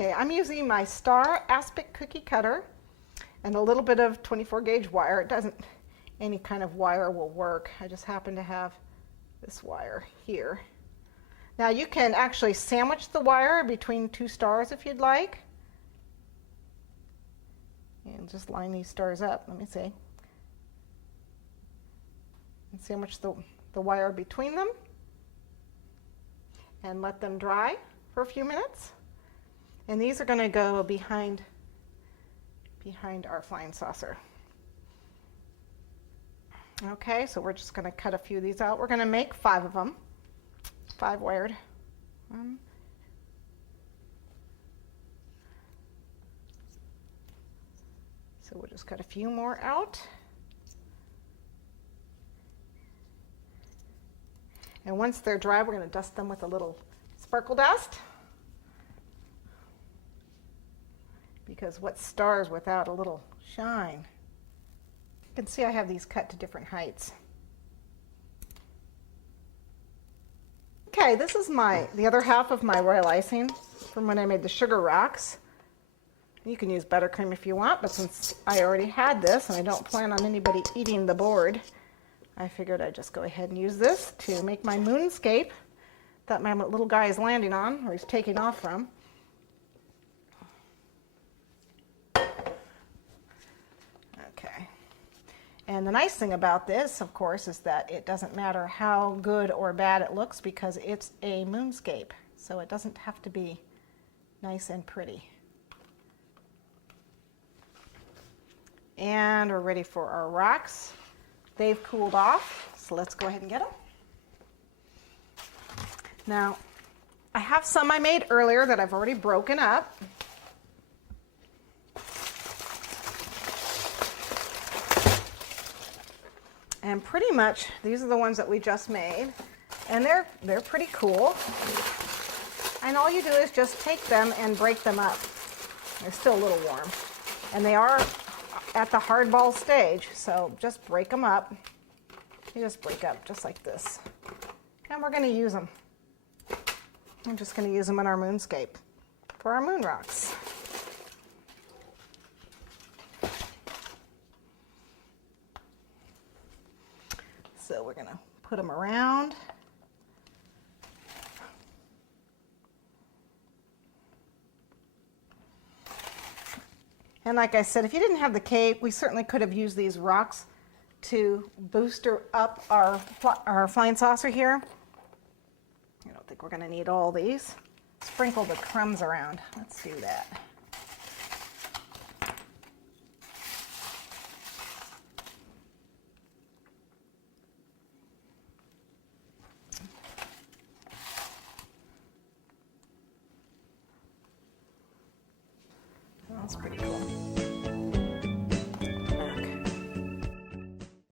Okay, I'm using my Star Aspic cookie cutter and a little bit of 24 gauge wire. It doesn't, any kind of wire will work. I just happen to have this wire here. Now you can actually sandwich the wire between two stars if you'd like. And just line these stars up, let me see. And sandwich the wire between them. And let them dry for a few minutes. And these are going to go behind our flying saucer. Okay, so we're just going to cut a few of these out. We're going to make 5 of them, 5 wired. So we'll just cut a few more out. And once they're dry, we're going to dust them with a little sparkle dust. Because what stars without a little shine? You can see I have these cut to different heights. Okay, this is the other half of my royal icing from when I made the sugar rocks. You can use buttercream if you want, but since I already had this and I don't plan on anybody eating the board, I figured I'd just go ahead and use this to make my moonscape that my little guy is landing on, or he's taking off from. Okay. And the nice thing about this, of course, is that it doesn't matter how good or bad it looks because it's a moonscape. So it doesn't have to be nice and pretty. And we're ready for our rocks. They've cooled off, so let's go ahead and get them. Now, I have some I made earlier that I've already broken up. And pretty much, these are the ones that we just made. And they're pretty cool. And all you do is just take them and break them up. They're still a little warm. And they are at the hardball stage, so just break them up. You just break up just like this. And we're going to use them. I'm just going to use them in our moonscape for our moon rocks. So we're going to put them around. And like I said, if you didn't have the cape, we certainly could have used these rocks to booster up our flying saucer here. I don't think we're going to need all these. Sprinkle the crumbs around. Let's do that. That's pretty cool.